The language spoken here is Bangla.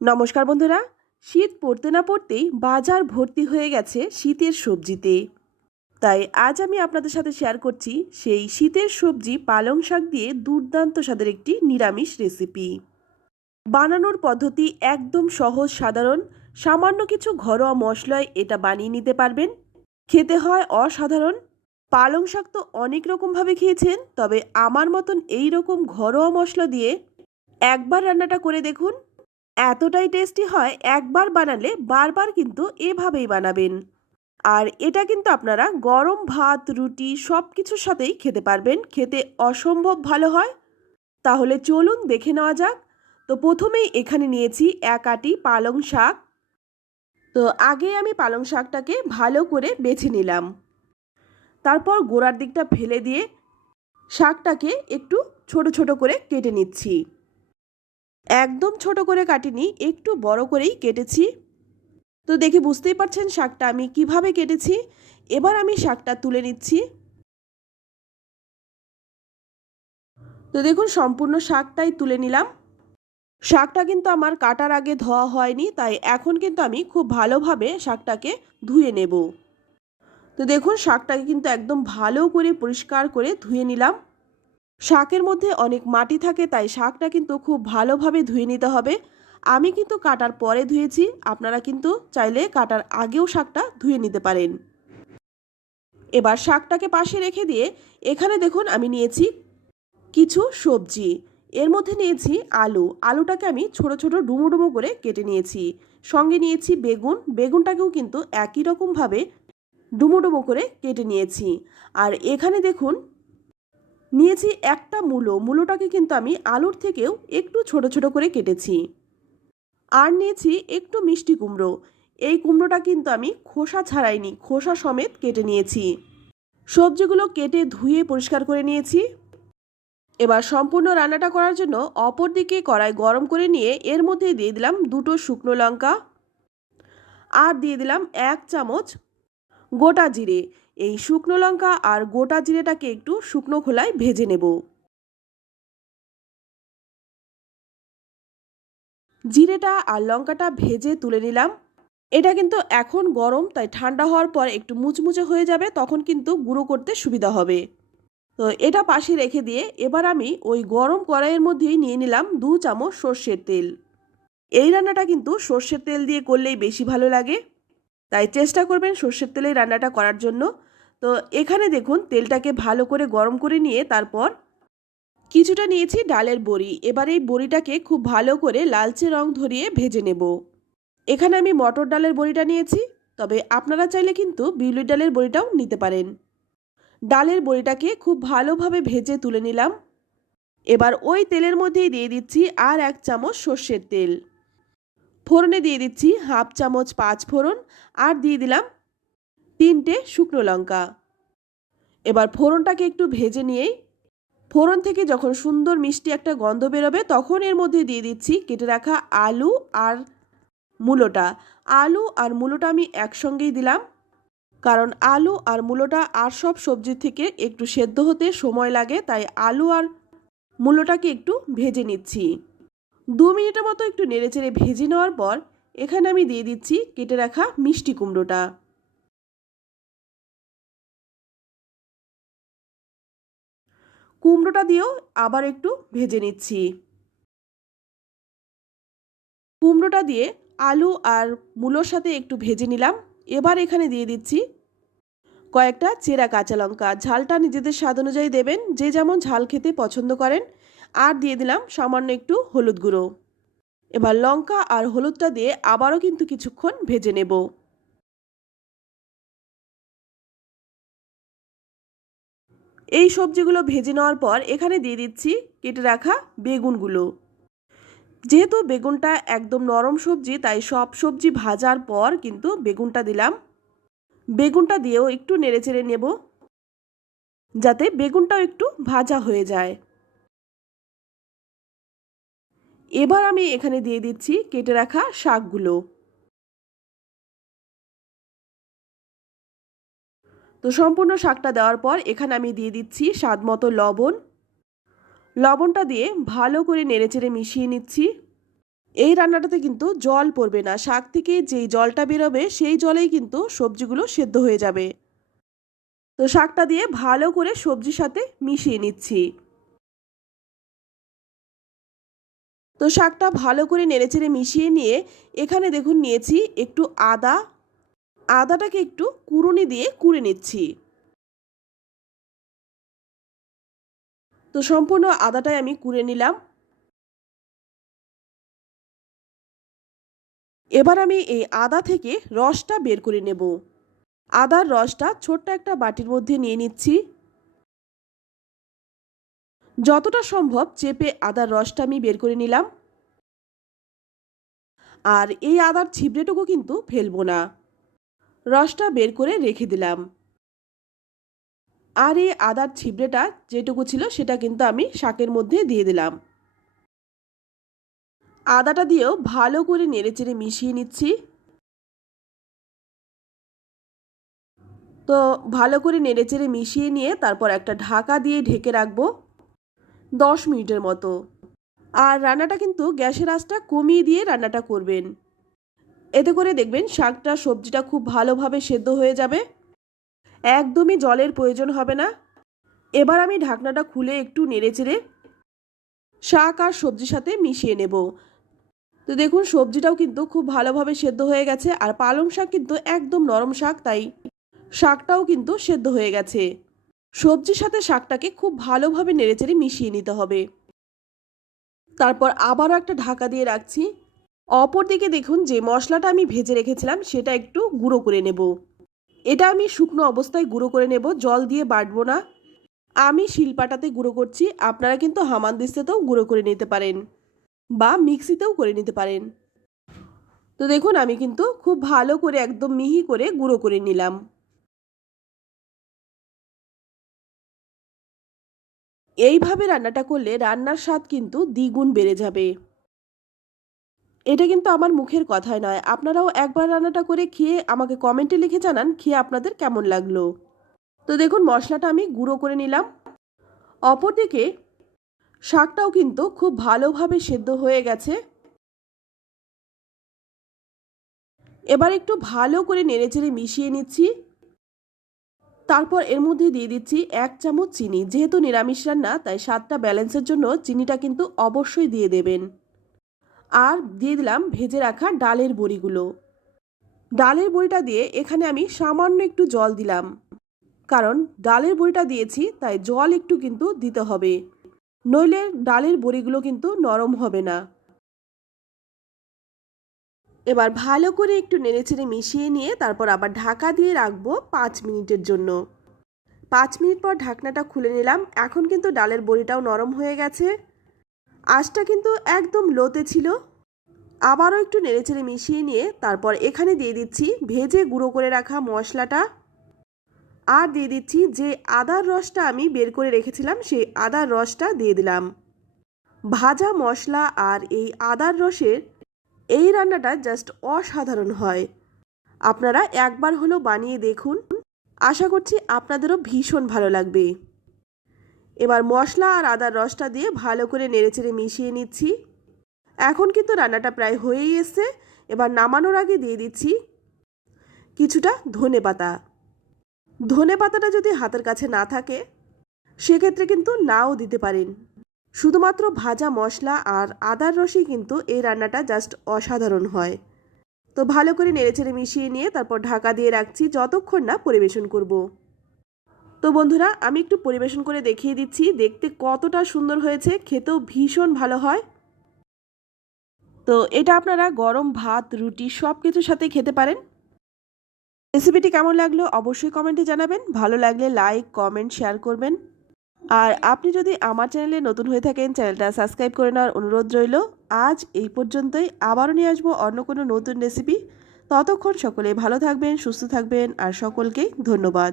নমস্কার বন্ধুরা, শীত পড়তে না পড়তেই বাজার ভর্তি হয়ে গেছে শীতের সবজিতে। তাই আজ আমি আপনাদের সাথে শেয়ার করছি সেই শীতের সবজি পালং শাক দিয়ে দুর্দান্ত স্বাদের একটি নিরামিষ রেসিপি বানানোর পদ্ধতি একদম সহজ সাধারণ, সামান্য কিছু ঘরোয়া মশলায় এটা বানিয়ে নিতে পারবেন। খেতে হয় অসাধারণ। পালং শাক তো অনেক রকমভাবে খেয়েছেন, তবে আমার মতন এই রকম ঘরোয়া মশলা দিয়ে একবার রান্নাটা করে দেখুন। এতটাই টেস্টি হয় একবার বানালে বারবার কিন্তু এভাবেই বানাবেন। আর এটা কিন্তু আপনারা গরম ভাত, রুটি সব কিছুর সাথেই খেতে পারবেন। খেতে অসম্ভব ভালো হয়। তাহলে চলুন দেখে নেওয়া যাক। তো প্রথমেই এখানে নিয়েছি এক আটি পালং শাক। তো আগে আমি পালং শাকটাকে ভালো করে বেছে নিলাম। তারপর গোড়ার দিকটা ফেলে দিয়ে শাকটাকে একটু ছোট ছোট করে কেটে নিচ্ছি। একদম ছোট করে কাটিনি, একটু বড় করেই কেটেছি। তো দেখে বুঝতেই পারছেন শাকটা আমি কীভাবে কেটেছি? এবার আমি শাকটা তুলে নিচ্ছি। তো দেখুন সম্পূর্ণ শাকটাই তুলে নিলাম। শাকটা কিন্তু আমার কাটার আগে ধোয়া হয়নি, তাই এখন কিন্তু আমি খুব ভালোভাবে শাকটাকে ধুয়ে নেব। তো দেখুন শাকটাকে কিন্তু একদম ভালো করে পরিষ্কার করে ধুয়ে নিলাম। শাকের মধ্যে অনেক মাটি থাকে, তাই শাকটা কিন্তু খুব ভালোভাবে ধুয়ে নিতে হবে। আমি কিন্তু কাটার পরে ধুয়েছি, আপনারা কিন্তু চাইলে কাটার আগেও শাকটা ধুয়ে নিতে পারেন। এবার শাকটাকে পাশে রেখে দিয়ে এখানে দেখুন আমি নিয়েছি কিছু সবজি। এর মধ্যে নিয়েছি আলু। আলুটাকে আমি ছোট ছোট ডুমো ডুমো করে কেটে নিয়েছি। সঙ্গে নিয়েছি বেগুন। বেগুনটাকেও কিন্তু একই রকমভাবে ডুমো ডুমো করে কেটে নিয়েছি। আর এখানে দেখুন নিয়েছি একটা মূলো। মূলোটাকে কিন্তু আমি আলুর থেকেও একটু ছোট ছোট করে কেটেছি। আর নিয়েছি একটু মিষ্টি কুমড়ো। এই কুমড়োটা কিন্তু আমি খোসা ছাড়াইনি, খোসা সমেত কেটে নিয়েছি। সবজিগুলো কেটে ধুয়ে পরিষ্কার করে নিয়েছি। এবার সম্পূর্ণ রান্নাটা করার জন্য অপর দিকে কড়াই গরম করে নিয়ে এর মধ্যে দিয়ে দিলাম দুটো শুকনো লঙ্কা। আর দিয়ে দিলাম এক চামচ গোটা জিরে। এই শুকনো লঙ্কা আর গোটা জিরেটাকে একটু শুকনো খোলায় ভেজে নেব। জিরেটা আর লঙ্কাটা ভেজে তুলে নিলাম। এটা কিন্তু এখন গরম, তাই ঠান্ডা হওয়ার পর একটু মুচমুচে হয়ে যাবে, তখন কিন্তু গুঁড়ো করতে সুবিধা হবে। তো এটা পাশে রেখে দিয়ে এবার আমি ওই গরম কড়াইয়ের মধ্যেই নিয়ে নিলাম দু চামচ সর্ষের তেল। এই রান্নাটা কিন্তু সর্ষের তেল দিয়ে করলেই বেশি ভালো লাগে। তাই চেষ্টা করবেন সর্ষের তেলে রান্নাটা করার জন্য। তো এখানে দেখুন তেলটাকে ভালো করে গরম করে নিয়ে তারপর কিছুটা নিয়েছি ডালের বড়ি। এবার এই বড়িটাকে খুব ভালো করে লালচে রং ধরিয়ে ভেজে নেব। এখানে আমি মটর ডালের বড়িটা নিয়েছি, তবে আপনারা চাইলে কিন্তু বিউলির ডালের বড়িটাও নিতে পারেন। ডালের বড়িটাকে খুব ভালোভাবে ভেজে তুলে নিলাম। এবার ওই তেলের মধ্যেই দিয়ে দিচ্ছি আর এক চামচ সর্ষের তেল। ফোড়নে দিয়ে দিচ্ছি হাফ চামচ পাঁচ ফোড়ন আর দিয়ে দিলাম তিনটে শুকনো লঙ্কা। এবার ফোড়নটাকে একটু ভেজে নিয়েই ফোড়ন থেকে যখন সুন্দর মিষ্টি একটা গন্ধ বেরোবে, তখন এর মধ্যে দিয়ে দিচ্ছি কেটে রাখা আলু আর মূলোটা। আলু আর মূলোটা আমি একসঙ্গেই দিলাম, কারণ আলু আর মূলোটা আর সব সবজির থেকে একটু সেদ্ধ হতে সময় লাগে, তাই আলু আর মূলোটাকে একটু ভেজে নিচ্ছি। দু মিনিটের মতো একটু নেড়েচেড়ে ভেজে নেওয়ার পর এখানে আমি দিয়ে দিচ্ছি কেটে রাখা মিষ্টি কুমড়োটা। কুমড়োটা দিয়েও আবার একটু ভেজে নিচ্ছি। কুমড়োটা দিয়ে আলু আর মূলোর সাথে একটু ভেজে নিলাম। এবার এখানে দিয়ে দিচ্ছি কয়েকটা চেরা কাঁচা লঙ্কা। ঝালটা নিজেদের স্বাদ অনুযায়ী দেবেন, যে যেমন ঝাল খেতে পছন্দ করেন। আর দিয়ে দিলাম সামান্য একটু হলুদ গুঁড়ো। এবার লঙ্কা আর হলুদটা দিয়ে আবারও কিন্তু কিছুক্ষণ ভেজে নেব। এই সবজিগুলো ভেজে নেওয়ার পর এখানে দিয়ে দিচ্ছি কেটে রাখা বেগুনগুলো। যেহেতু বেগুনটা একদম নরম সবজি, তাই সব সবজি ভাজার পর কিন্তু বেগুনটা দিলাম। বেগুনটা দিয়েও একটু নেড়েচেড়ে নেব, যাতে বেগুনটাও একটু ভাজা হয়ে যায়। এবার আমি এখানে দিয়ে দিচ্ছি কেটে রাখা শাকগুলো। তো সম্পূর্ণ শাকটা দেওয়ার পর এখানে আমি দিয়ে দিচ্ছি স্বাদ মতো লবণ। লবণটা দিয়ে ভালো করে নেড়েচেড়ে মিশিয়ে নিচ্ছি। এই রান্নাটাতে কিন্তু জল পড়বে না। শাক থেকে যেই জলটা বেরোবে, সেই জলেই কিন্তু সবজিগুলো সেদ্ধ হয়ে যাবে। তো শাকটা দিয়ে ভালো করে সবজির সাথে মিশিয়ে নিচ্ছি। তো শাকটা ভালো করে নেড়েচেড়ে মিশিয়ে নিয়ে এখানে দেখুন নিয়েছি একটু আদা আদাটাকে একটু কুড়ুনি দিয়ে কুড়ে নিচ্ছি। তো সম্পূর্ণ আদাটাই আমি কুড়ে নিলাম। এবার আমি এই আদা থেকে রসটা বের করে নেব। আদার রসটা ছোট্ট একটা বাটির মধ্যে নিয়ে নিচ্ছি। যতটা সম্ভব চেপে আদার রসটা আমি বের করে নিলাম। আর এই আদার ছিবড়েটুকু কিন্তু ফেলব না। রসটা বের করে রেখে দিলাম। আর এই আদার ছিবড়েটা যেটুকু ছিল সেটা কিন্তু আমি শাকের মধ্যে দিয়ে দিলাম। আদাটা দিয়েও ভালো করে নেড়েচেড়ে মিশিয়ে নিচ্ছি। তো ভালো করে নেড়েচেড়ে মিশিয়ে নিয়ে তারপর একটা ঢাকা দিয়ে ঢেকে রাখব দশ মিনিটের মতো। আর রান্নাটা কিন্তু গ্যাসের আঁচটা কমিয়ে দিয়ে রান্নাটা করবেন। এতে করে দেখবেন শাকটা, সবজিটা খুব ভালোভাবে সেদ্ধ হয়ে যাবে। একদমই জলের প্রয়োজন হবে না। এবার আমি ঢাকনাটা খুলে একটু নেড়েচেড়ে শাক আর সবজির সাথে মিশিয়ে নেব। তো দেখুন, সবজিটাও কিন্তু খুব ভালোভাবে সেদ্ধ হয়ে গেছে আর পালং শাক কিন্তু একদম নরম শাক, তাই শাকটাও কিন্তু সেদ্ধ হয়ে গেছে। সবজির সাথে শাকটাকে খুব ভালোভাবে নেড়েচেড়ে মিশিয়ে নিতে হবে। তারপর আবারও একটা ঢাকা দিয়ে রাখছি। অপর দিকে দেখুন যে মশলাটা আমি ভেজে রেখেছিলাম, সেটা একটু গুঁড়ো করে নেব। এটা আমি শুকনো অবস্থায় গুঁড়ো করে নেব, জল দিয়ে বাটবো না। আমি শিলপাটাতে গুঁড়ো করছি, আপনারা কিন্তু হামানদিস্তাতেও গুঁড়ো করে নিতে পারেন বা মিক্সিতেও করে নিতে পারেন। তো দেখুন, আমি কিন্তু খুব ভালো করে একদম মিহি করে গুঁড়ো করে নিলাম। এইভাবে রান্নাটা করলে রান্নার স্বাদ কিন্তু দ্বিগুণ বেড়ে যাবে। এটা কিন্তু আমার মুখের কথাই নয়। আপনারাও একবার রান্নাটা করে খেয়ে আমাকে কমেন্টে লিখে জানান খেয়ে আপনাদের কেমন লাগল। তো দেখুন, মশলাটা আমি গুঁড়ো করে নিলাম। অপরদিকে শাকটাও কিন্তু খুব ভালোভাবে সেদ্ধ হয়ে গেছে। এবার একটু ভালো করে নেড়েচেড়ে মিশিয়ে নিচ্ছি। তারপর এর মধ্যে দিয়ে দিচ্ছি এক চামচ চিনি। যেহেতু নিরামিষ রান্না, তাই স্বাদটা ব্যালেন্সের জন্য চিনিটা কিন্তু অবশ্যই দিয়ে দেবেন। আর দিয়ে দিলাম ভেজে রাখা ডালের বড়িগুলো। ডালের বড়িটা দিয়ে এখানে আমি সামান্য একটু জল দিলাম। কারণ ডালের বড়িটা দিয়েছি, তাই জল একটু কিন্তু দিতে হবে। নইলে ডালের বড়িগুলো কিন্তু নরম হবে না। এবার ভালো করে একটু নেড়েচেড়ে মিশিয়ে নিয়ে তারপর আবার ঢাকা দিয়ে রাখব পাঁচ মিনিটের জন্য। পাঁচ মিনিট পর ঢাকনাটা খুলে নিলাম। এখন কিন্তু ডালের বড়িটাও নরম হয়ে গেছে। আঁচটা কিন্তু একদম লোতে ছিল। আবারও একটু নেড়েচেড়ে মিশিয়ে নিয়ে তারপর এখানে দিয়ে দিচ্ছি ভেজে গুঁড়ো করে রাখা মশলাটা। আর দিয়ে দিচ্ছি যে আদার রসটা আমি বের করে রেখেছিলাম, সেই আদার রসটা দিয়ে দিলাম। ভাজা মশলা আর এই আদার রসের এই রান্নাটা জাস্ট অসাধারণ হয়। আপনারা একবার হলো বানিয়ে দেখুন। আশা করছি আপনাদেরও ভীষণ ভালো লাগবে। এবার মশলা আর আদার রসটা দিয়ে ভালো করে নেড়েচেড়ে মিশিয়ে নিচ্ছি। এখন কিন্তু রান্নাটা প্রায় হয়েই এসছে। এবার নামানোর আগে দিয়ে দিচ্ছি কিছুটা ধনে পাতা। ধনে পাতাটা যদি হাতের কাছে না থাকে, সেক্ষেত্রে কিন্তু নাও দিতে পারেন। শুধুমাত্র ভাজা মশলা আর আদার রসেই কিন্তু এই রান্নাটা জাস্ট অসাধারণ হয়। তো ভালো করে নেড়েচেড়ে মিশিয়ে নিয়ে তারপর ঢাকা দিয়ে রাখছি, যতক্ষণ না পরিবেশন করব। তো বন্ধুরা, আমি একটু পরিবেশন করে দেখিয়ে দিচ্ছি, দেখতে কতটা সুন্দর হয়েছে, খেতেও ভীষণ ভালো হয়। তো এটা আপনারা গরম ভাত, রুটি সব কিছুর সাথে খেতে পারেন। রেসিপিটি কেমন লাগল অবশ্যই কমেন্টে জানাবেন, ভালো লাগলে লাইক কমেন্ট শেয়ার করবেন। আর আপনি যদি আমার চ্যানেলে নতুন হয়ে থাকেন চ্যানেলটা সাবস্ক্রাইব করে নেওয়ার অনুরোধ রইল। আজ এই পর্যন্তই, আবারও নিয়ে আসব অন্য কোনো নতুন রেসিপি ততক্ষণ সকলে ভালো থাকবেন, সুস্থ থাকবেন, আর সকলকেই ধন্যবাদ।